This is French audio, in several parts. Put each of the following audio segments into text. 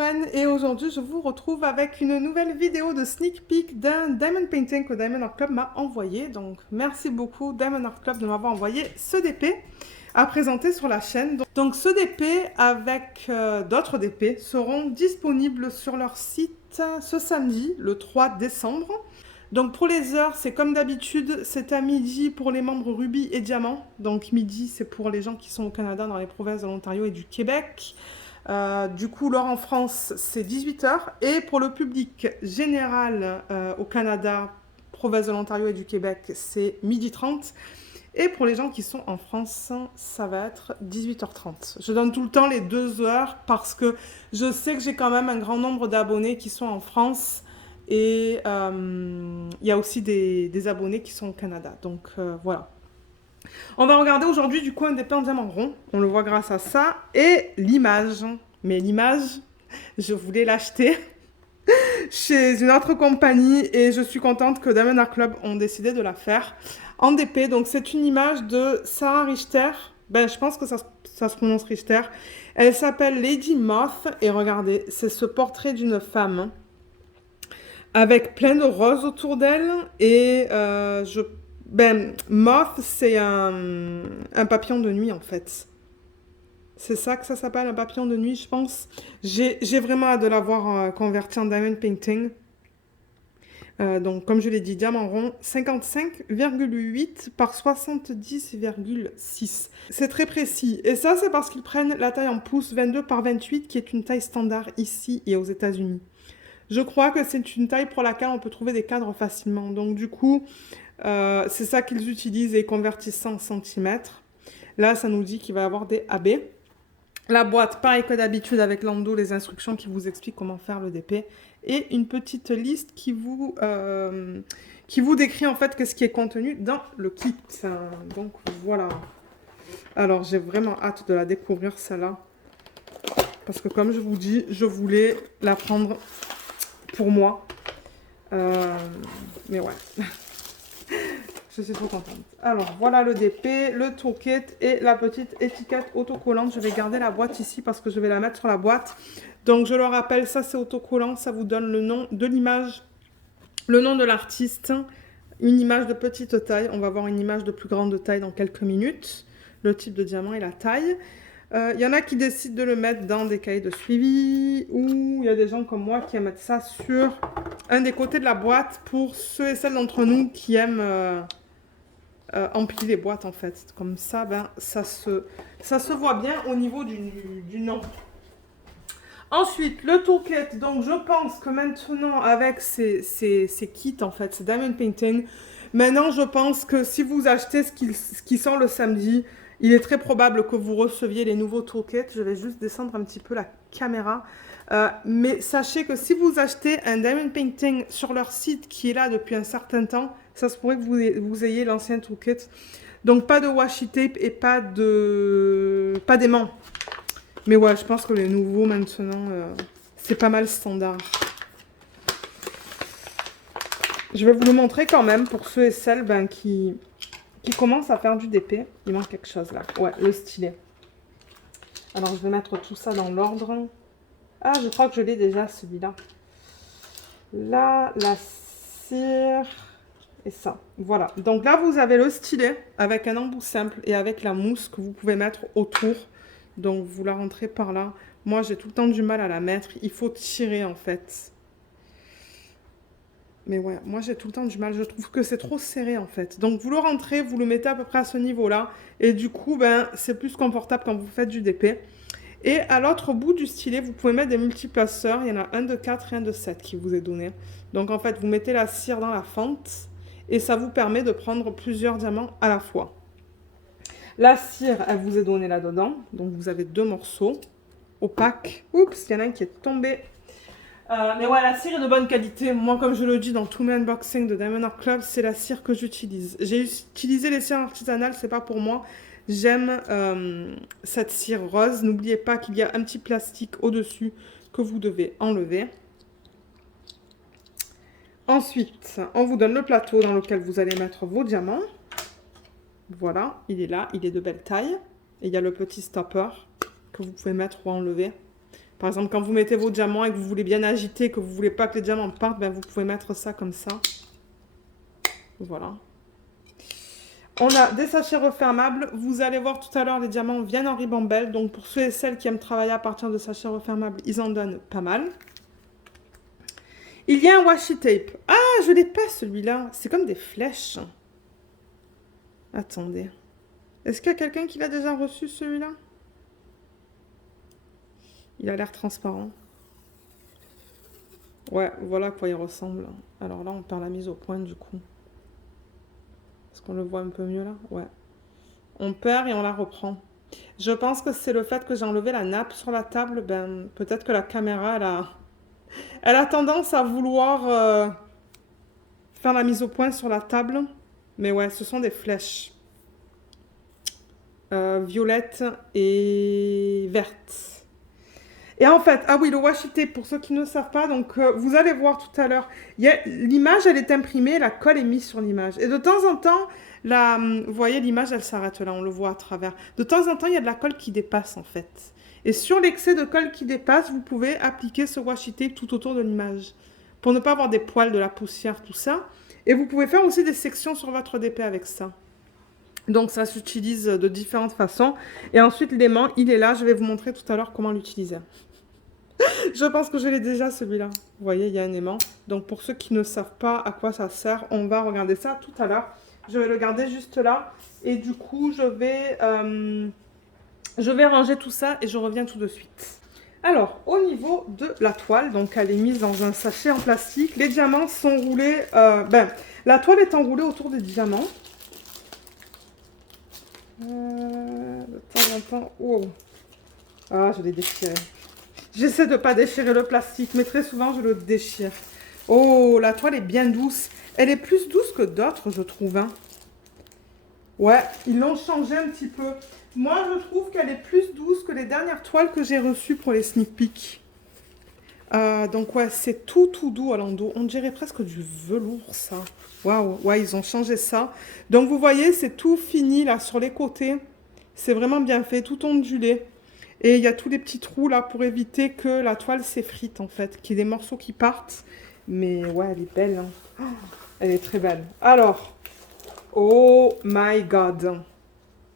Lorraine et aujourd'hui je vous retrouve avec une nouvelle vidéo de sneak peek d'un diamond painting que Diamond Art Club m'a envoyé. Donc merci beaucoup Diamond Art Club de m'avoir envoyé ce DP à présenter sur la chaîne. Donc ce DP avec d'autres DP seront disponibles sur leur site ce samedi, le 3 décembre. Donc pour les heures, c'est comme d'habitude, c'est à midi pour les membres Rubis et Diamant. Donc midi, c'est pour les gens qui sont au Canada, dans les provinces de l'Ontario et du Québec. Du coup, l'heure en France, c'est 18h. Et pour le public général au Canada, province de l'Ontario et du Québec, c'est 12h30. Et pour les gens qui sont en France, ça va être 18h30. Je donne tout le temps les 2 heures parce que je sais que j'ai quand même un grand nombre d'abonnés qui sont en France. Et il y a aussi des abonnés qui sont au Canada. Donc voilà. On va regarder aujourd'hui du coup un DP en diamant rond. On le voit grâce à ça. Et l'image. Mais l'image, je voulais l'acheter chez une autre compagnie. Et je suis contente que Diamond Art Club ont décidé de la faire en DP. Donc c'est une image de Sarah Richter. Ben, je pense que ça se prononce Richter. Elle s'appelle Lady Moth. Et regardez, c'est ce portrait d'une femme avec plein de roses autour d'elle. Et Moth, c'est un papillon de nuit en fait. C'est ça que ça s'appelle, un papillon de nuit, je pense. J'ai vraiment hâte de l'avoir converti en diamond painting. Donc, comme je l'ai dit, diamant rond, 55,8 par 70,6. C'est très précis. Et ça, c'est parce qu'ils prennent la taille en pouces 22 par 28, qui est une taille standard ici et aux États-Unis. Je crois que c'est une taille pour laquelle on peut trouver des cadres facilement. Donc du coup, c'est ça qu'ils utilisent et convertissent ça en centimètres. Là, ça nous dit qu'il va y avoir des AB. La boîte, pareil que d'habitude avec l'endo, les instructions qui vous expliquent comment faire le DP. Et une petite liste qui vous décrit en fait qu'est-ce qui est contenu dans le kit. Donc voilà. Alors j'ai vraiment hâte de la découvrir celle-là. Parce que comme je vous dis, je voulais la prendre pour moi. Mais ouais. Je suis trop contente. Alors, voilà le DP, le toolkit et la petite étiquette autocollante. Je vais garder la boîte ici parce que je vais la mettre sur la boîte. Donc, je le rappelle, ça c'est autocollant. Ça vous donne le nom de l'image, le nom de l'artiste, une image de petite taille. On va voir une image de plus grande taille dans quelques minutes. Le type de diamant et la taille. Il y en a qui décident de le mettre dans des cahiers de suivi ou il y a des gens comme moi qui aiment mettre ça sur un des côtés de la boîte pour ceux et celles d'entre nous qui aiment empiler les boîtes en fait. Comme ça, ben, ça se voit bien au niveau du nom. Ensuite, le toolkit. Donc, je pense que maintenant, avec ces kits en fait, ces diamond painting, maintenant, je pense que si vous achetez ce qui sort le samedi, il est très probable que vous receviez les nouveaux toolkits. Je vais juste descendre un petit peu la caméra. Mais sachez que si vous achetez un diamond painting sur leur site qui est là depuis un certain temps, ça se pourrait que vous ayez l'ancien toolkit. Donc pas de washi tape et pas d'aimant. Mais ouais, je pense que les nouveaux maintenant, c'est pas mal standard. Je vais vous le montrer quand même pour ceux et celles qui commencent à faire du DP. Il manque quelque chose là. Ouais, le stylet. Alors je vais mettre tout ça dans l'ordre. Ah, je crois que je l'ai déjà celui-là. Là, la cire et ça. Voilà. Donc là, vous avez le stylet avec un embout simple et avec la mousse que vous pouvez mettre autour. Donc vous la rentrez par là. Moi, j'ai tout le temps du mal à la mettre. Il faut tirer en fait. Mais ouais, moi j'ai tout le temps du mal. Je trouve que c'est trop serré en fait. Donc vous le rentrez, vous le mettez à peu près à ce niveau-là. Et du coup, ben, c'est plus confortable quand vous faites du DP. Et à l'autre bout du stylet, vous pouvez mettre des multiplaceurs. Il y en a un de 4 et un de 7 qui vous est donné. Donc en fait, vous mettez la cire dans la fente et ça vous permet de prendre plusieurs diamants à la fois. La cire, elle vous est donnée là-dedans. Donc vous avez 2 morceaux opaques. Oups, il y en a un qui est tombé. Mais ouais, la cire est de bonne qualité. Moi, comme je le dis dans tous mes unboxings de Diamond Art Club, c'est la cire que j'utilise. J'ai utilisé les cires artisanales, c'est pas pour moi. J'aime cette cire rose. N'oubliez pas qu'il y a un petit plastique au-dessus que vous devez enlever. Ensuite, on vous donne le plateau dans lequel vous allez mettre vos diamants. Voilà, il est là, il est de belle taille. Et il y a le petit stopper que vous pouvez mettre ou enlever. Par exemple, quand vous mettez vos diamants et que vous voulez bien agiter, que vous voulez pas que les diamants partent, ben vous pouvez mettre ça comme ça. Voilà. On a des sachets refermables. Vous allez voir tout à l'heure, les diamants viennent en ribambelle. Donc, pour ceux et celles qui aiment travailler à partir de sachets refermables, ils en donnent pas mal. Il y a un washi tape. Ah, je l'ai pas celui-là. C'est comme des flèches. Attendez. Est-ce qu'il y a quelqu'un qui l'a déjà reçu celui-là? Il a l'air transparent. Ouais, voilà à quoi il ressemble. Alors là, on perd la mise au point du coup. Est-ce qu'on le voit un peu mieux là? Ouais. On perd et on la reprend. Je pense que c'est le fait que j'ai enlevé la nappe sur la table. Ben, peut-être que la caméra, elle a tendance à vouloir faire la mise au point sur la table. Mais ouais, ce sont des flèches. Violettes et vertes. Et en fait, ah oui, le washi tape, pour ceux qui ne savent pas, donc vous allez voir tout à l'heure, l'image, elle est imprimée, la colle est mise sur l'image. Et de temps en temps, vous voyez, l'image, elle s'arrête là, on le voit à travers. De temps en temps, il y a de la colle qui dépasse, en fait. Et sur l'excès de colle qui dépasse, vous pouvez appliquer ce washi tape tout autour de l'image, pour ne pas avoir des poils, de la poussière, tout ça. Et vous pouvez faire aussi des sections sur votre DP avec ça. Donc ça s'utilise de différentes façons. Et ensuite, l'aimant, il est là, je vais vous montrer tout à l'heure comment l'utiliser. Je pense que je l'ai déjà celui-là. Vous voyez, il y a un aimant. Donc pour ceux qui ne savent pas à quoi ça sert, on va regarder ça tout à l'heure. Je vais le garder juste là. Et du coup, je vais ranger tout ça et je reviens tout de suite. Alors, au niveau de la toile, donc elle est mise dans un sachet en plastique. Les diamants sont roulés... la toile est enroulée autour des diamants. De temps en temps... Wow. Ah, je l'ai déchiré. J'essaie de ne pas déchirer le plastique, mais très souvent, je le déchire. Oh, la toile est bien douce. Elle est plus douce que d'autres, je trouve. Hein. Ouais, ils l'ont changé un petit peu. Moi, je trouve qu'elle est plus douce que les dernières toiles que j'ai reçues pour les sneak peeks. Donc, ouais, c'est tout doux à l'endos. On dirait presque du velours, ça. Waouh, ouais, ils ont changé ça. Donc, vous voyez, c'est tout fini, là, sur les côtés. C'est vraiment bien fait, tout ondulé. Et il y a tous les petits trous là pour éviter que la toile s'effrite en fait, qu'il y ait des morceaux qui partent. Mais ouais, elle est belle. Hein. Oh, elle est très belle. Alors, oh my god.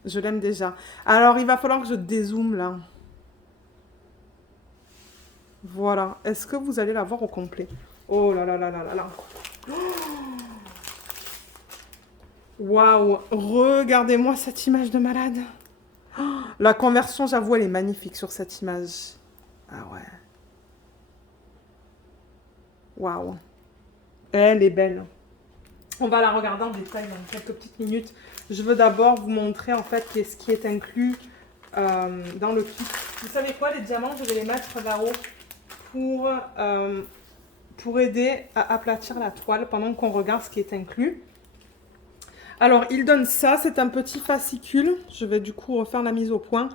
Je l'aime déjà. Alors, il va falloir que je dézoome là. Voilà. Est-ce que vous allez la voir au complet? Oh là là là là là là. Waouh. Regardez-moi cette image de malade. La conversion, j'avoue, elle est magnifique sur cette image. Ah ouais. Waouh. Elle est belle. On va la regarder en détail dans quelques petites minutes. Je veux d'abord vous montrer en fait ce qui est inclus dans le kit. Vous savez quoi, les diamants, je vais les mettre là-haut pour aider à aplatir la toile pendant qu'on regarde ce qui est inclus. Alors, il donne ça, c'est un petit fascicule, je vais du coup refaire la mise au point,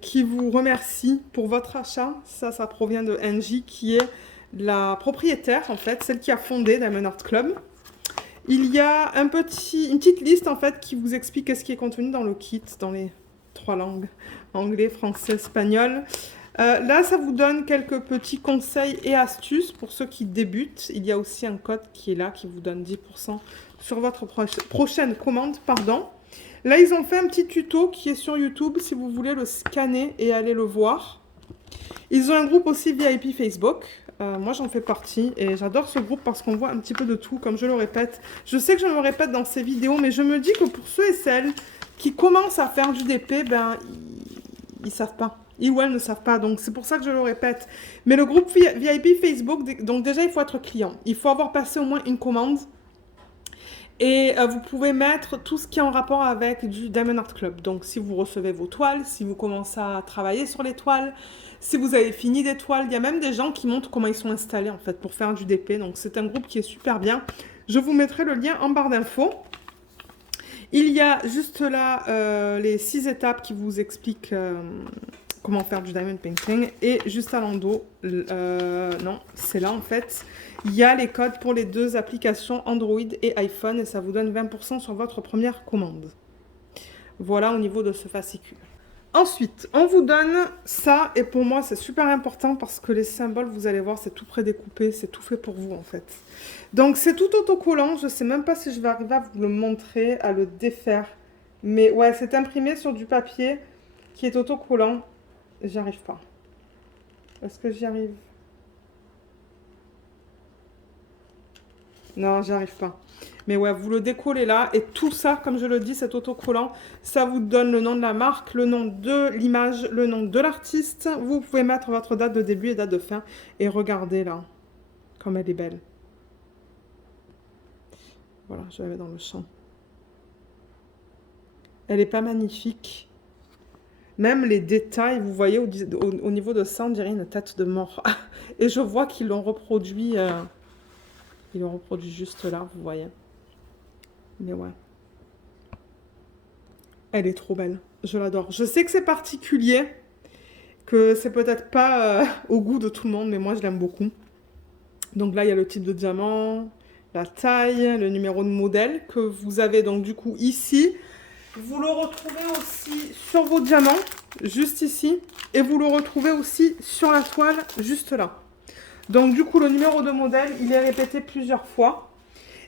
qui vous remercie pour votre achat. Ça provient de Angie, qui est la propriétaire, en fait, celle qui a fondé Diamond Art Club. Il y a une petite liste, en fait, qui vous explique ce qui est contenu dans le kit, dans les 3 langues, anglais, français, espagnol. Là, ça vous donne quelques petits conseils et astuces pour ceux qui débutent. Il y a aussi un code qui est là, qui vous donne 10% sur votre prochaine commande, pardon. Là, ils ont fait un petit tuto qui est sur YouTube, si vous voulez le scanner et aller le voir. Ils ont un groupe aussi VIP Facebook. Moi, j'en fais partie et j'adore ce groupe parce qu'on voit un petit peu de tout, comme je le répète. Je sais que je me répète dans ces vidéos, mais je me dis que pour ceux et celles qui commencent à faire du DP, ben, ils savent pas. Ils ou elles ne savent pas, donc c'est pour ça que je le répète. Mais le groupe VIP Facebook, donc déjà, il faut être client. Il faut avoir passé au moins une commande. Et vous pouvez mettre tout ce qui est en rapport avec du Diamond Art Club. Donc, si vous recevez vos toiles, si vous commencez à travailler sur les toiles, si vous avez fini des toiles, il y a même des gens qui montrent comment ils sont installés, en fait, pour faire du DP. Donc, c'est un groupe qui est super bien. Je vous mettrai le lien en barre d'infos. Il y a juste là les 6 étapes qui vous expliquent comment faire du diamond painting. Et juste à l'endos, non, c'est là en fait, il y a les codes pour les 2 applications Android et iPhone et ça vous donne 20% sur votre première commande. Voilà au niveau de ce fascicule. Ensuite, on vous donne ça, et pour moi, c'est super important parce que les symboles, vous allez voir, c'est tout prédécoupé, c'est tout fait pour vous, en fait. Donc, c'est tout autocollant. Je sais même pas si je vais arriver à vous le montrer, à le défaire. Mais ouais, c'est imprimé sur du papier qui est autocollant. J'y arrive pas. Est-ce que j'y arrive? Non, j'y arrive pas. Mais ouais, vous le décollez là. Et tout ça, comme je le dis, c'est autocollant. Ça vous donne le nom de la marque, le nom de l'image, le nom de l'artiste. Vous pouvez mettre votre date de début et date de fin. Et regardez là, comme elle est belle. Voilà, je la mets dans le champ. Elle est pas magnifique. Même les détails, vous voyez, au niveau de ça, on dirait une tête de mort. Et je vois qu'ils l'ont reproduit. Ils l'ont reproduit juste là, vous voyez. Mais ouais. Elle est trop belle. Je l'adore. Je sais que c'est particulier, que c'est peut-être pas au goût de tout le monde, mais moi je l'aime beaucoup. Donc là, il y a le type de diamant, la taille, le numéro de modèle que vous avez donc du coup ici. Vous le retrouvez aussi sur vos diamants, juste ici. Et vous le retrouvez aussi sur la toile, juste là. Donc du coup, le numéro de modèle, il est répété plusieurs fois.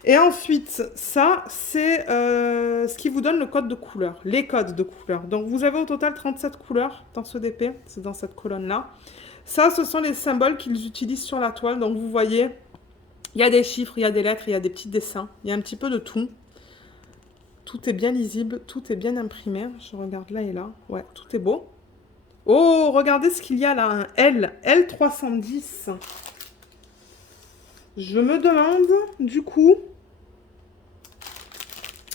Et ensuite, ça, c'est ce qui vous donne le code de couleur, les codes de couleur. Donc vous avez au total 37 couleurs dans ce DP, c'est dans cette colonne-là. Ça, ce sont les symboles qu'ils utilisent sur la toile. Donc vous voyez, il y a des chiffres, il y a des lettres, il y a des petits dessins. Il y a un petit peu de tout. Tout est bien lisible, tout est bien imprimé. Je regarde là et là. Ouais, tout est beau. Oh, regardez ce qu'il y a là, un L, L310. Je me demande, du coup...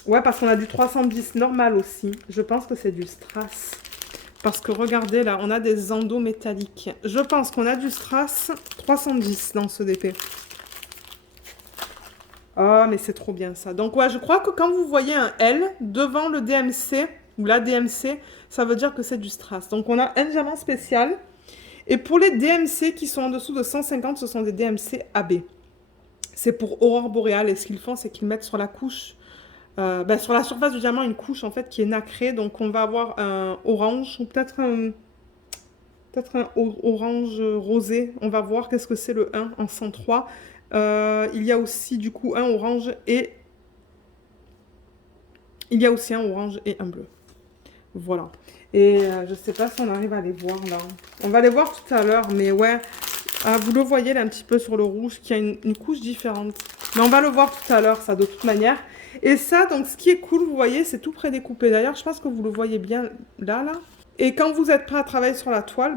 Ouais, parce qu'on a du 310 normal aussi. Je pense que c'est du strass. Parce que regardez, là, on a des endos métalliques. Je pense qu'on a du strass 310 dans ce DP. Oh, mais c'est trop bien ça. Donc ouais, je crois que quand vous voyez un L devant le DMC, ou la DMC, ça veut dire que c'est du strass. Donc on a un diamant spécial. Et pour les DMC qui sont en dessous de 150, ce sont des DMC AB. C'est pour aurore boréale. Et ce qu'ils font, c'est qu'ils mettent sur la couche, sur la surface du diamant, une couche en fait qui est nacrée. Donc on va avoir un orange, ou peut-être un orange rosé. On va voir qu'est-ce que c'est le 1 en 103. Il y a aussi du coup un orange et il y a aussi un orange et un bleu. Voilà. Et je sais pas si on arrive à les voir là. On va les voir tout à l'heure, mais ouais. Vous le voyez là un petit peu sur le rouge qui a une couche différente. Mais on va le voir tout à l'heure, ça, de toute manière. Et ça, donc ce qui est cool, vous voyez, c'est tout prédécoupé. D'ailleurs, je pense que vous le voyez bien là. Et quand vous êtes prêt à travailler sur la toile,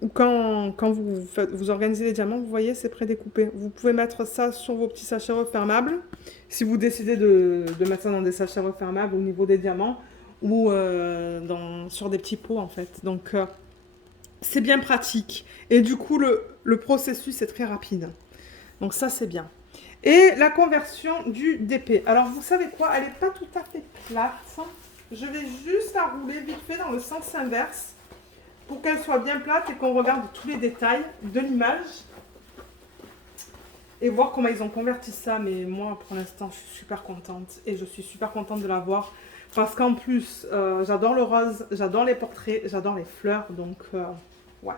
ou quand vous organisez les diamants, vous voyez, c'est prédécoupé. Vous pouvez mettre ça sur vos petits sachets refermables, si vous décidez de mettre ça dans des sachets refermables au niveau des diamants, ou sur des petits pots, en fait. Donc, c'est bien pratique. Et du coup, le processus est très rapide. Donc ça, c'est bien. Et la conversion du DP. Alors, vous savez quoi? Elle n'est pas tout à fait plate. Je vais juste la rouler vite fait dans le sens inverse, pour qu'elle soit bien plate et qu'on regarde tous les détails de l'image et voir comment ils ont converti ça. Mais moi, pour l'instant, je suis super contente et je suis super contente de la voir parce qu'en plus, j'adore le rose, j'adore les portraits, j'adore les fleurs, donc ouais.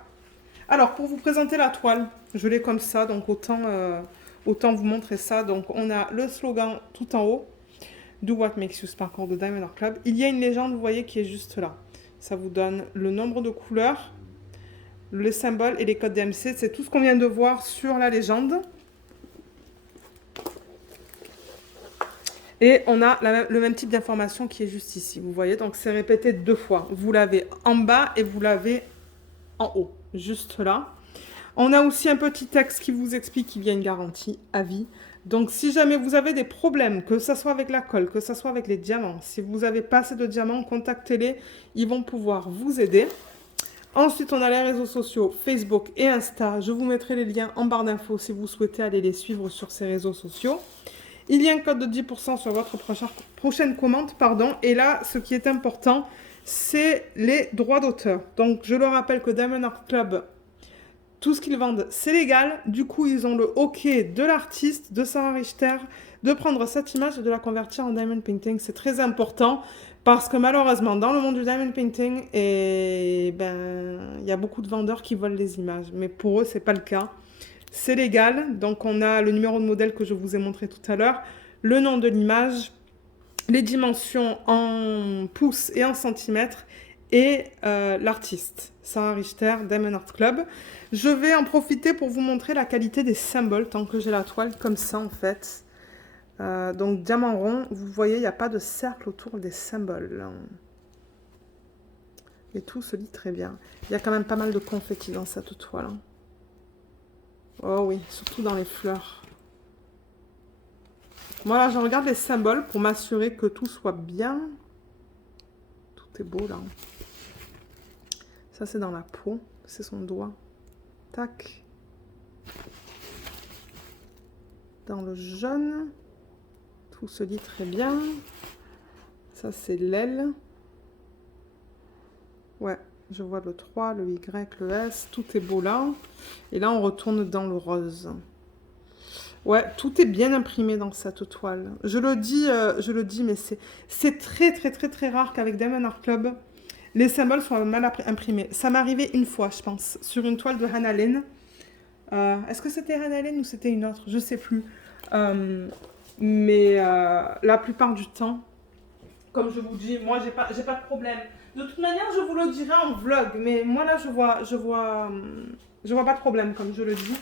Alors, pour vous présenter la toile, je l'ai comme ça, donc autant vous montrer ça. Donc, on a le slogan tout en haut, Do What Makes You Sparkle de Diamond Art Club. Il y a une légende, vous voyez, qui est juste là. Ça vous donne le nombre de couleurs, les symboles et les codes DMC. C'est tout ce qu'on vient de voir sur la légende. Et on a le même type d'information qui est juste ici. Vous voyez, donc c'est répété 2 fois. Vous l'avez en bas et vous l'avez en haut, juste là. On a aussi un petit texte qui vous explique qu'il y a une garantie à vie. Donc si jamais vous avez des problèmes, que ce soit avec la colle, que ce soit avec les diamants, si vous n'avez pas assez de diamants, contactez-les, ils vont pouvoir vous aider. Ensuite, on a les réseaux sociaux, Facebook et Insta. Je vous mettrai les liens en barre d'infos si vous souhaitez aller les suivre sur ces réseaux sociaux. Il y a un code de 10% sur votre prochaine commande, pardon. Et là, ce qui est important, c'est les droits d'auteur. Donc, je le rappelle que Diamond Art Club Tout ce qu'ils vendent, c'est légal. Du coup, ils ont le OK de l'artiste, de Sarah Richter, de prendre cette image et de la convertir en diamond painting. C'est très important parce que malheureusement, dans le monde du diamond painting, il y a beaucoup de vendeurs qui volent les images. Mais pour eux, c'est pas le cas. C'est légal. Donc, on a le numéro de modèle que je vous ai montré tout à l'heure, le nom de l'image, les dimensions en pouces et en centimètres et l'artiste, Sarah Richter, Diamond Art Club. Je vais en profiter pour vous montrer la qualité des symboles tant que j'ai la toile comme ça en fait. Donc diamant rond, vous voyez, il n'y a pas de cercle autour des symboles. Et tout se lit très bien. Il y a quand même pas mal de confetti dans cette toile. Oh oui, surtout dans les fleurs. Voilà, je regarde les symboles pour m'assurer que tout soit bien. Tout est beau là. Ça c'est dans la peau, c'est son doigt. Tac. Dans le jaune, tout se lit très bien. Ça c'est l'aile. Ouais, je vois le 3, le Y, le S, tout est beau là. Et là on retourne dans le rose. Ouais, tout est bien imprimé dans cette toile. Je le dis, mais c'est très très très très rare qu'avec Diamond Art Club, les symboles soient mal imprimés. Ça m'est arrivé une fois, je pense, sur une toile de Hannah Lane. Est-ce que c'était Hannah Lane ou c'était une autre? Je sais plus. La plupart du temps, comme je vous dis, moi j'ai pas de problème. De toute manière, je vous le dirai en vlog, mais moi là je vois pas de problème, comme je le dis.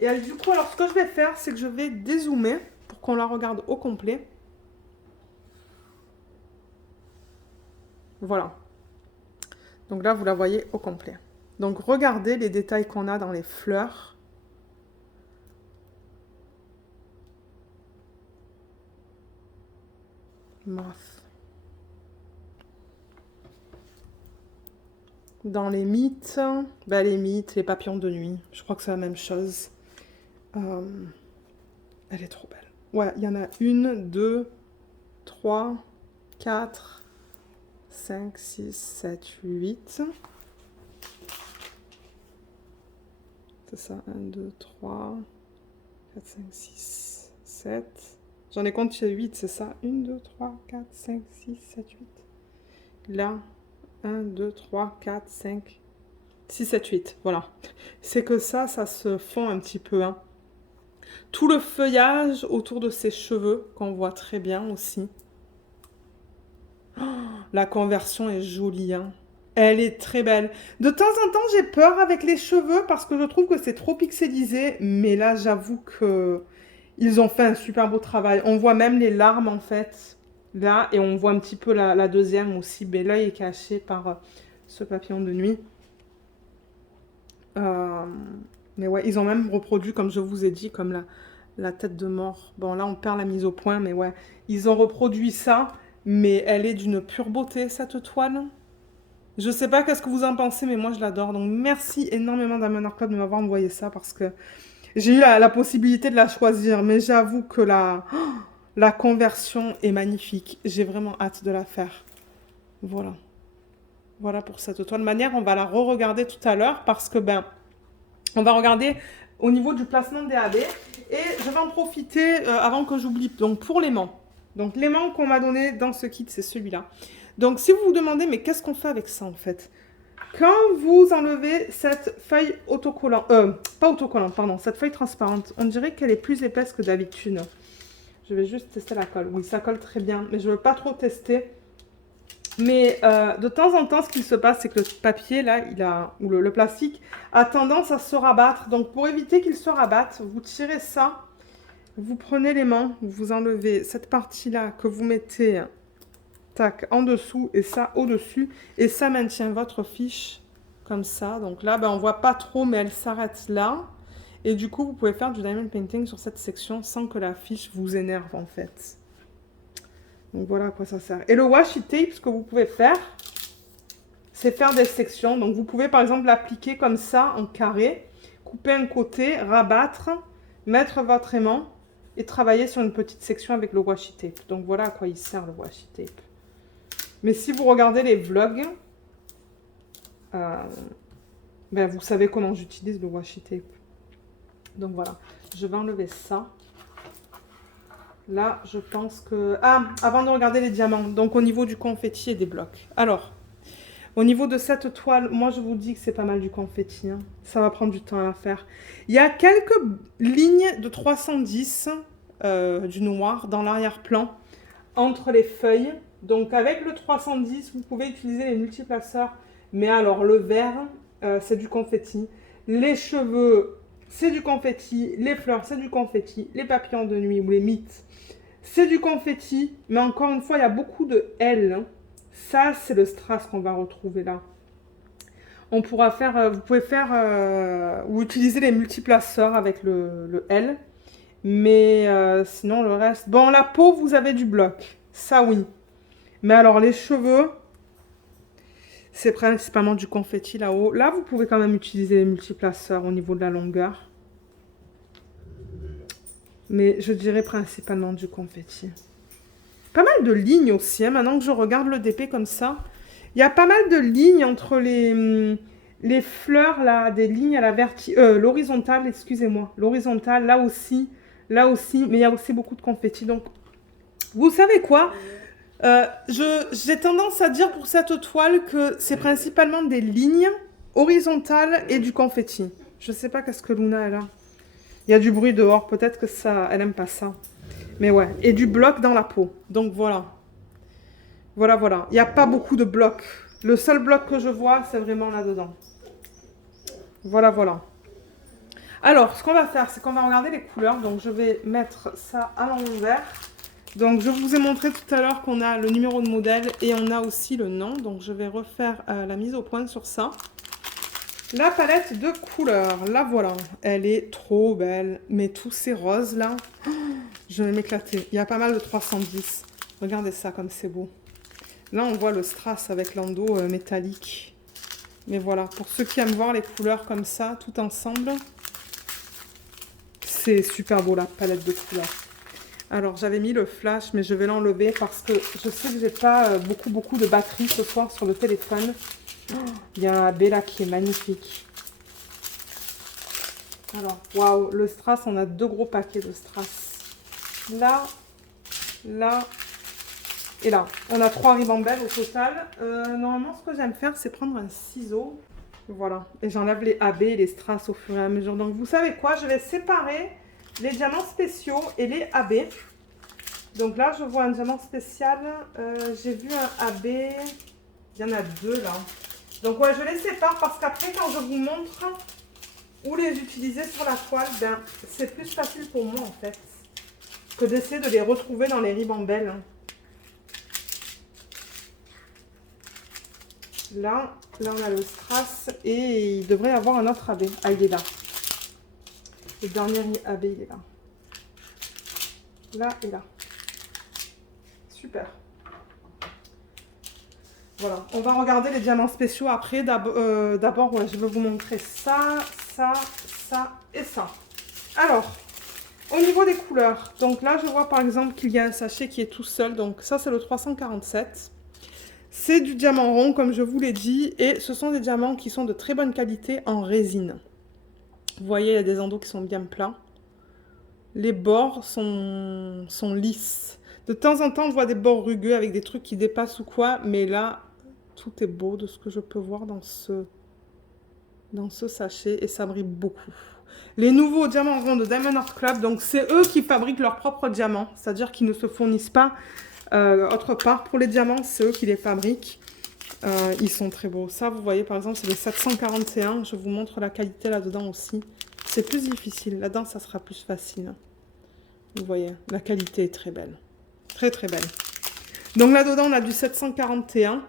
Et du coup, alors ce que je vais faire, c'est que je vais dézoomer pour qu'on la regarde au complet. Voilà. Donc là, vous la voyez au complet. Donc regardez les détails qu'on a dans les fleurs. Moth. Dans les mythes, les papillons de nuit. Je crois que c'est la même chose. Elle est trop belle. Ouais, il y en a 1, 2, 3, 4, 5, 6, 7, 8. C'est ça, 1, 2, 3, 4, 5, 6, 7. J'en ai compté 8, c'est ça. 1, 2, 3, 4, 5, 6, 7, 8. Là, 1, 2, 3, 4, 5, 6, 7, 8. Voilà. C'est que ça se fond un petit peu. Hein. Tout le feuillage autour de ses cheveux, qu'on voit très bien aussi. Oh, la conversion est jolie. Hein. Elle est très belle. De temps en temps, j'ai peur avec les cheveux parce que je trouve que c'est trop pixelisé. Mais là, j'avoue que ils ont fait un super beau travail. On voit même les larmes, en fait, là. Et on voit un petit peu la deuxième aussi. Mais l'œil est caché par ce papillon de nuit. Mais ouais, ils ont même reproduit, comme je vous ai dit, comme la tête de mort. Bon, là, on perd la mise au point, mais ouais. Ils ont reproduit ça, mais elle est d'une pure beauté, cette toile. Je sais pas qu'est-ce que vous en pensez, mais moi, je l'adore. Donc, merci énormément Diamond Art Club de m'avoir envoyé ça, parce que j'ai eu la possibilité de la choisir. Mais j'avoue que la conversion est magnifique. J'ai vraiment hâte de la faire. Voilà. Voilà pour cette toile. De manière, on va la re-regarder tout à l'heure, parce que, on va regarder au niveau du placement des AB. Et je vais en profiter avant que j'oublie. Donc pour l'aimant. Donc l'aimant qu'on m'a donné dans ce kit, c'est celui-là. Donc si vous vous demandez, mais qu'est-ce qu'on fait avec ça en fait? Quand vous enlevez cette feuille autocollante, pas autocollante, pardon, cette feuille transparente, on dirait qu'elle est plus épaisse que d'habitude. Je vais juste tester la colle. Oui, ça colle très bien, mais je ne veux pas trop tester. Mais de temps en temps, ce qui se passe, c'est que le papier, là, ou le plastique, a tendance à se rabattre. Donc, pour éviter qu'il se rabatte, vous tirez ça, vous prenez l'aimant, vous enlevez cette partie-là que vous mettez, tac, en dessous et ça au-dessus. Et ça maintient votre fiche comme ça. Donc là, on ne voit pas trop, mais elle s'arrête là. Et du coup, vous pouvez faire du diamond painting sur cette section sans que la fiche vous énerve, en fait. Donc voilà à quoi ça sert. Et le washi tape, ce que vous pouvez faire, c'est faire des sections. Donc vous pouvez par exemple l'appliquer comme ça en carré, couper un côté, rabattre, mettre votre aimant et travailler sur une petite section avec le washi tape. Donc voilà à quoi il sert le washi tape. Mais si vous regardez les vlogs, Ben, vous savez comment j'utilise le washi tape. Donc voilà, je vais enlever ça. Là, je pense que... Ah, avant de regarder les diamants, donc au niveau du confetti et des blocs. Alors, au niveau de cette toile, moi je vous dis que c'est pas mal du confetti. Hein. Ça va prendre du temps à la faire. Il y a quelques lignes de 310 du noir dans l'arrière-plan entre les feuilles. Donc avec le 310, vous pouvez utiliser les multiplaceurs. Mais alors le vert, c'est du confetti. Les cheveux, c'est du confetti. Les fleurs, c'est du confetti. Les papillons de nuit ou les mythes, c'est du confetti. Mais encore une fois, il y a beaucoup de L. Hein. Ça, c'est le strass qu'on va retrouver là. On pourra faire, vous pouvez faire ou utiliser les multiplaceurs avec le L. Mais sinon, le reste... Bon, la peau, vous avez du bloc. Ça, oui. Mais alors, les cheveux, c'est principalement du confetti là-haut. Là, vous pouvez quand même utiliser les multiplaceurs au niveau de la longueur. Mais je dirais principalement du confetti. Pas mal de lignes aussi, hein, maintenant que je regarde le DP comme ça. Il y a pas mal de lignes entre les fleurs, là, des lignes à la l'horizontale, excusez-moi. L'horizontale, là aussi, mais il y a aussi beaucoup de confetti. Donc, vous savez quoi? J'ai tendance à dire pour cette toile que c'est principalement des lignes horizontales et du confetti. Je sais pas qu'est-ce que Luna elle a. Il y a du bruit dehors, peut-être que ça, elle aime pas ça. Mais ouais, et du bloc dans la peau. Donc voilà. Voilà, voilà. Il n'y a pas beaucoup de blocs. Le seul bloc que je vois, c'est vraiment là-dedans. Voilà, voilà. Alors, ce qu'on va faire, c'est qu'on va regarder les couleurs. Donc, je vais mettre ça à l'envers. Donc, je vous ai montré tout à l'heure qu'on a le numéro de modèle et on a aussi le nom. Donc, je vais refaire la mise au point sur ça. La palette de couleurs, la voilà. Elle est trop belle. Mais tous ces roses là, je vais m'éclater. Il y a pas mal de 310. Regardez ça comme c'est beau. Là, on voit le strass avec l'endos métallique. Mais voilà, pour ceux qui aiment voir les couleurs comme ça, tout ensemble, c'est super beau la palette de couleurs. Alors, j'avais mis le flash, mais je vais l'enlever parce que je sais que j'ai pas beaucoup de batterie ce soir sur le téléphone. Il y a un Bella qui est magnifique. Alors, waouh, le strass, on a 2 gros paquets de strass. Là, là, et là. On a 3 ribambelles au total. Normalement, ce que j'aime faire, c'est prendre un ciseau. Voilà. Et j'enlève les AB et les strass au fur et à mesure. Donc, vous savez quoi? Je vais séparer les diamants spéciaux et les AB. Donc là, je vois un diamant spécial. J'ai vu un AB. Il y en a 2 là. Donc ouais, je les sépare parce qu'après, quand je vous montre où les utiliser sur la toile, ben, c'est plus facile pour moi en fait que d'essayer de les retrouver dans les ribambelles. Là, on a le strass et il devrait y avoir un autre AB. Ah, il est là. Le dernier AB, il est là. Là et là. Super. Voilà, on va regarder les diamants spéciaux après. D'abord, ouais, je vais vous montrer ça, ça, ça et ça. Alors, au niveau des couleurs, donc là, je vois par exemple qu'il y a un sachet qui est tout seul. Donc ça, c'est le 347. C'est du diamant rond, comme je vous l'ai dit. Et ce sont des diamants qui sont de très bonne qualité en résine. Vous voyez, il y a des endos qui sont bien plats. Les bords sont lisses. De temps en temps, on voit des bords rugueux avec des trucs qui dépassent ou quoi. Mais là, tout est beau de ce que je peux voir dans ce sachet. Et ça brille beaucoup. Les nouveaux diamants ronds de Diamond Art Club, donc c'est eux qui fabriquent leurs propres diamants. C'est-à-dire qu'ils ne se fournissent pas autre part. Pour les diamants, c'est eux qui les fabriquent. Ils sont très beaux. Ça, vous voyez, par exemple, c'est le 741. Je vous montre la qualité là-dedans aussi. C'est plus difficile. Là-dedans, ça sera plus facile. Vous voyez, la qualité est très belle. Très, très belle. Donc là-dedans, on a du 741,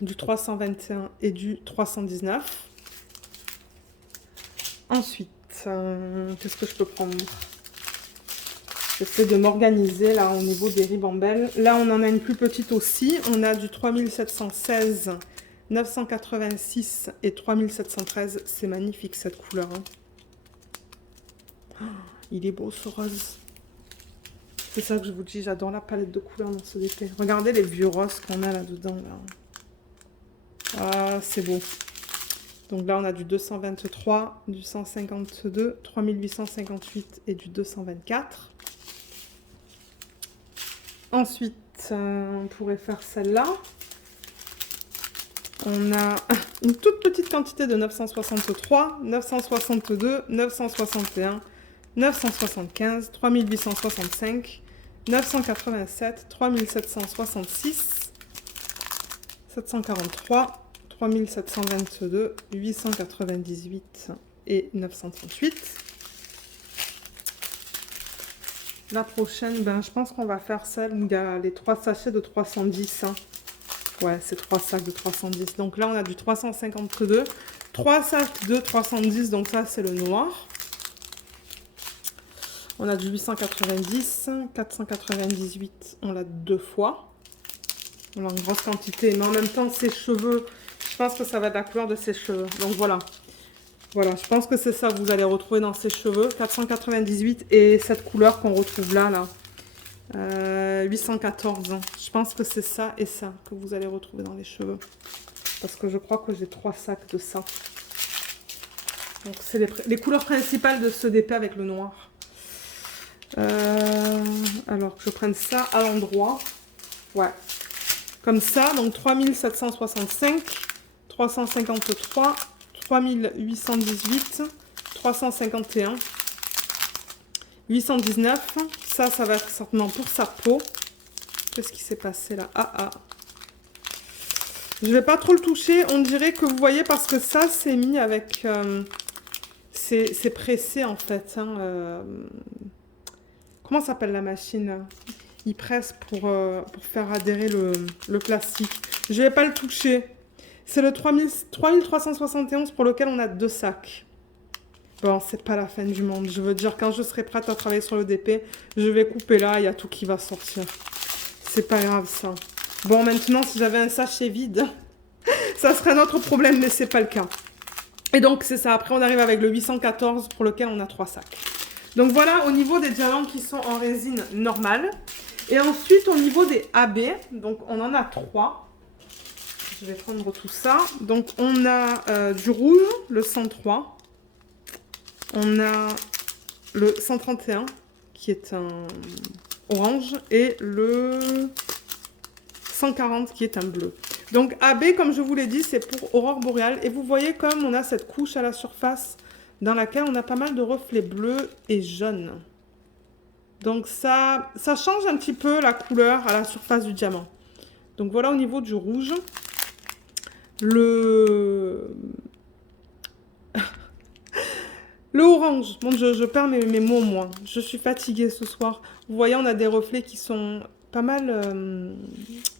du 321 et du 319. Ensuite, qu'est-ce que je peux prendre? J'essaie de m'organiser là au niveau des ribambelles. Là, on en a une plus petite aussi. On a du 3716, 986 et 3713. C'est magnifique cette couleur. Hein. Oh, il est beau ce rose. C'est ça que je vous dis, j'adore la palette de couleurs dans ce DP. Regardez les vieux roses qu'on a là-dedans. Là. Ah, c'est beau. Donc là, on a du 223, du 152, 3858 et du 224. Ensuite, on pourrait faire celle-là. On a une toute petite quantité de 963, 962, 961, 975, 3865, 987, 3766, 743, 3722, 898 et 938. La prochaine, ben, je pense qu'on va faire celle où il y a les 3 sachets de 310. Hein. Ouais, c'est 3 sacs de 310. Donc là, on a du 352. 3 sacs de 310, donc ça, c'est le noir. On a du 890, 498, on l'a 2 fois. On a une grosse quantité, mais en même temps, ses cheveux, je pense que ça va être la couleur de ses cheveux. Donc voilà. Voilà, je pense que c'est ça que vous allez retrouver dans ses cheveux. 498 et cette couleur qu'on retrouve là. 814. Je pense que c'est ça et ça que vous allez retrouver dans les cheveux. Parce que je crois que j'ai 3 sacs de ça. Donc c'est les couleurs principales de ce DP avec le noir. Alors que je prenne ça à l'endroit. Ouais. Comme ça, donc 3765, 353, 3818, 351, 819. Ça va être certainement pour sa peau. Qu'est-ce qui s'est passé là? Je vais pas trop le toucher. On dirait que vous voyez parce que ça, c'est mis avec... c'est pressé en fait. Hein, comment s'appelle la machine là? Il presse pour faire adhérer le plastique. Je vais pas le toucher. C'est le 3371 pour lequel on a 2 sacs. Bon, c'est pas la fin du monde. Je veux dire, quand je serai prête à travailler sur le DP, je vais couper là, il y a tout qui va sortir. C'est pas grave ça. Bon, maintenant, si j'avais un sachet vide, ça serait un autre problème, mais c'est pas le cas. Et donc, c'est ça. Après, on arrive avec le 814 pour lequel on a 3 sacs. Donc voilà, au niveau des diamants qui sont en résine normale. Et ensuite, au niveau des AB, donc on en a 3. Je vais prendre tout ça. Donc, on a du rouge, le 103. On a le 131, qui est un orange, et le 140, qui est un bleu. Donc, AB, comme je vous l'ai dit, c'est pour aurore boréale. Et vous voyez comme on a cette couche à la surface dans laquelle on a pas mal de reflets bleus et jaunes. Donc, ça change un petit peu la couleur à la surface du diamant. Donc, voilà au niveau du rouge. Le orange, bon, je perds mes mots, moi. Je suis fatiguée ce soir. Vous voyez, on a des reflets qui sont pas mal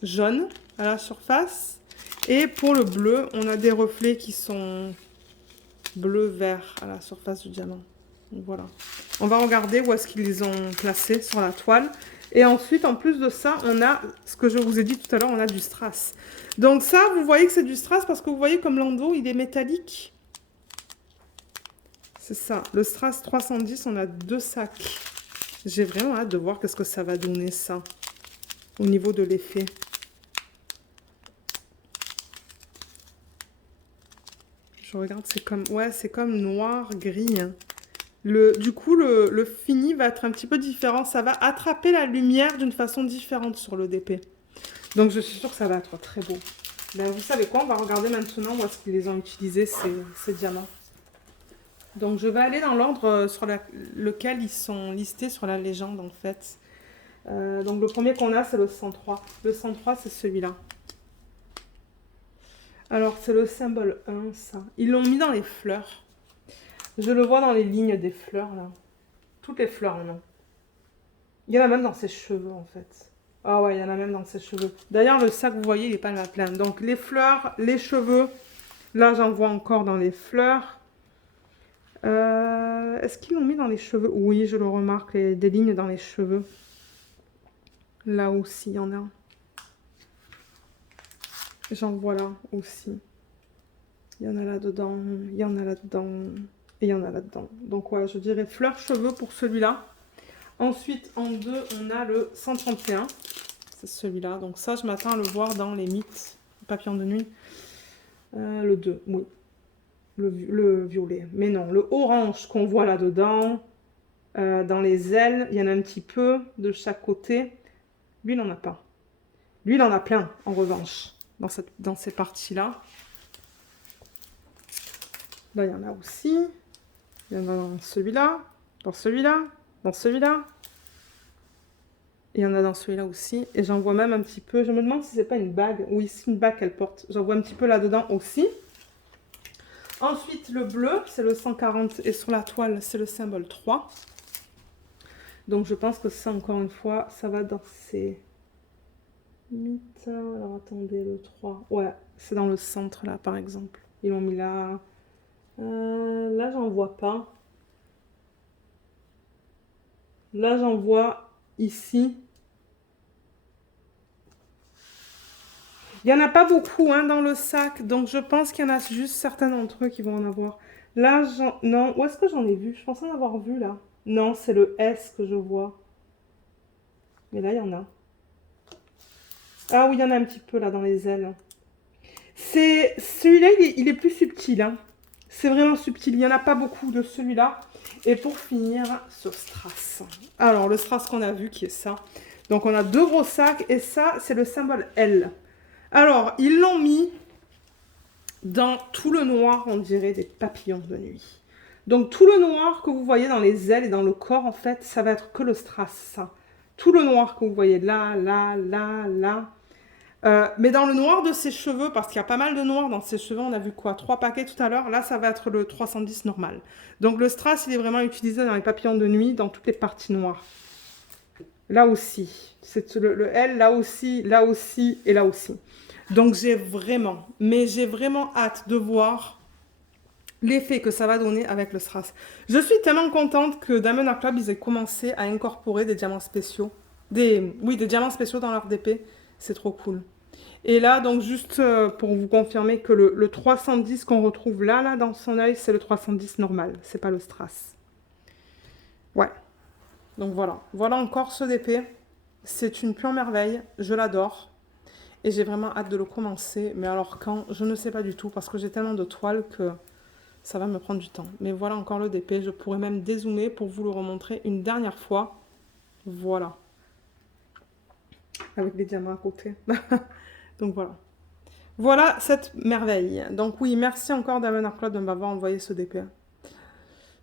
jaunes à la surface. Et pour le bleu, on a des reflets qui sont bleu-vert à la surface du diamant. Donc voilà. On va regarder où est-ce qu'ils les ont placés sur la toile. Et ensuite, en plus de ça, on a, ce que je vous ai dit tout à l'heure, on a du strass. Donc ça, vous voyez que c'est du strass parce que vous voyez comme l'endos, il est métallique. C'est ça, le strass 310, on a 2 sacs. J'ai vraiment hâte de voir qu'est-ce que ça va donner, ça, au niveau de l'effet. Je regarde, c'est comme, ouais, c'est comme noir, gris. Hein. Du coup, le fini va être un petit peu différent. Ça va attraper la lumière d'une façon différente sur le DP. Donc, je suis sûre que ça va être très beau. Ben, vous savez quoi, on va regarder maintenant où est-ce qu'ils les ont utilisés, ces diamants. Donc, je vais aller dans l'ordre sur lequel ils sont listés sur la légende, en fait. Donc, le premier qu'on a, c'est le 103. Le 103, c'est celui-là. Alors, c'est le symbole 1, ça. Ils l'ont mis dans les fleurs. Je le vois dans les lignes des fleurs, là. Toutes les fleurs, non. Il y en a même dans ses cheveux, en fait. Ah ouais, il y en a même dans ses cheveux. D'ailleurs, le sac, vous voyez, il n'est pas à plein. Donc, les fleurs, les cheveux. Là, j'en vois encore dans les fleurs. Est-ce qu'ils l'ont mis dans les cheveux? Oui, je le remarque, des lignes dans les cheveux. Là aussi, il y en a. J'en vois là aussi. Il y en a là-dedans, il y en a là-dedans, et il y en a là-dedans. Donc ouais, je dirais fleurs cheveux pour celui-là. Ensuite, en 2, on a le 131. C'est celui-là. Donc ça, je m'attends à le voir dans les mythes, papillons de nuit. Le 2, oui. le violet. Mais non, le orange qu'on voit là-dedans, dans les ailes, il y en a un petit peu de chaque côté. Lui, il n'en a pas. Lui, il en a plein, en revanche, dans ces parties-là. Là, il y en a aussi. Il y en a dans celui-là, dans celui-là, dans celui-là. Il y en a dans celui-là aussi. Et j'en vois même un petit peu. Je me demande si c'est pas une bague. Oui, c'est une bague qu'elle porte. J'en vois un petit peu là-dedans aussi. Ensuite, le bleu, c'est le 140. Et sur la toile, c'est le symbole 3. Donc, je pense que ça, encore une fois, ça va dans ces... Alors, attendez, le 3. Ouais, c'est dans le centre, là, par exemple. Ils l'ont mis là. Là, j'en vois pas. Là, j'en vois ici. Il n'y en a pas beaucoup hein, dans le sac, donc je pense qu'il y en a juste certains d'entre eux qui vont en avoir. Là, non, où est-ce que j'en ai vu? Je pensais en avoir vu là. Non, c'est le S que je vois. Mais là, il y en a. Ah oui, il y en a un petit peu là dans les ailes. Celui-là, il est plus subtil. Hein. C'est vraiment subtil. Il n'y en a pas beaucoup de celui-là. Et pour finir, ce strass. Alors, le strass qu'on a vu, qui est ça. Donc, on a deux gros sacs. Et ça, c'est le symbole L. Alors, ils l'ont mis dans tout le noir, on dirait des papillons de nuit. Donc, tout le noir que vous voyez dans les ailes et dans le corps, en fait, ça va être que le strass, ça. Tout le noir que vous voyez là, là, là, là. Mais dans le noir de ses cheveux, parce qu'il y a pas mal de noir dans ses cheveux, on a vu quoi? 3 paquets tout à l'heure. Là, ça va être le 310 normal. Donc, le strass, il est vraiment utilisé dans les papillons de nuit, dans toutes les parties noires. Là aussi. C'est le L, là aussi et là aussi. Donc, j'ai vraiment hâte de voir l'effet que ça va donner avec le strass. Je suis tellement contente que Diamond Art Club, ils aient commencé à incorporer des diamants spéciaux. Des diamants spéciaux dans leur DP. C'est trop cool. Et là, donc, juste pour vous confirmer que le 310 qu'on retrouve là, dans son œil, c'est le 310 normal. C'est pas le strass. Ouais. Donc, voilà. Voilà encore ce DP. C'est une pure merveille. Je l'adore. Et j'ai vraiment hâte de le commencer. Mais alors quand, je ne sais pas du tout. Parce que j'ai tellement de toiles que ça va me prendre du temps. Mais voilà encore le DP. Je pourrais même dézoomer pour vous le remontrer une dernière fois. Voilà. Avec les diamants à côté. Donc voilà. Voilà cette merveille. Donc oui, merci encore Diamond Art Club de m'avoir envoyé ce DP.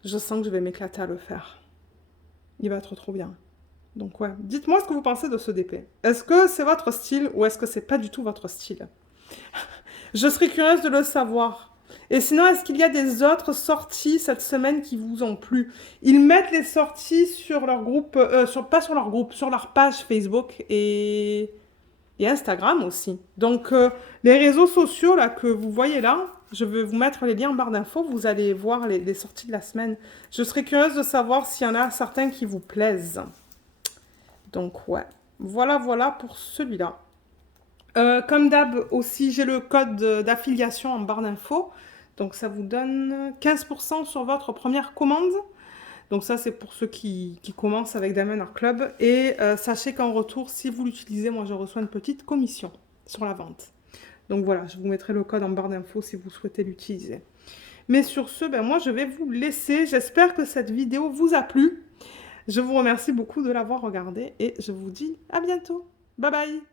Je sens que je vais m'éclater à le faire. Il va être trop bien. Donc ouais, dites-moi ce que vous pensez de ce DP. Est-ce que c'est votre style ou est-ce que c'est pas du tout votre style? Je serais curieuse de le savoir. Et sinon, est-ce qu'il y a des autres sorties cette semaine qui vous ont plu? Ils mettent les sorties sur leur groupe, pas sur leur groupe, sur leur page Facebook et Instagram aussi. Donc, les réseaux sociaux là, que vous voyez là, je vais vous mettre les liens en barre d'infos, vous allez voir les sorties de la semaine. Je serais curieuse de savoir s'il y en a certains qui vous plaisent. Donc, ouais. Voilà pour celui-là. Comme d'hab aussi, j'ai le code d'affiliation en barre d'infos. Donc, ça vous donne 15% sur votre première commande. Donc ça, c'est pour ceux qui commencent avec Diamond Art Club. Et sachez qu'en retour, si vous l'utilisez, moi, je reçois une petite commission sur la vente. Donc voilà, je vous mettrai le code en barre d'infos si vous souhaitez l'utiliser. Mais sur ce, ben moi, je vais vous laisser. J'espère que cette vidéo vous a plu. Je vous remercie beaucoup de l'avoir regardée et je vous dis à bientôt. Bye bye!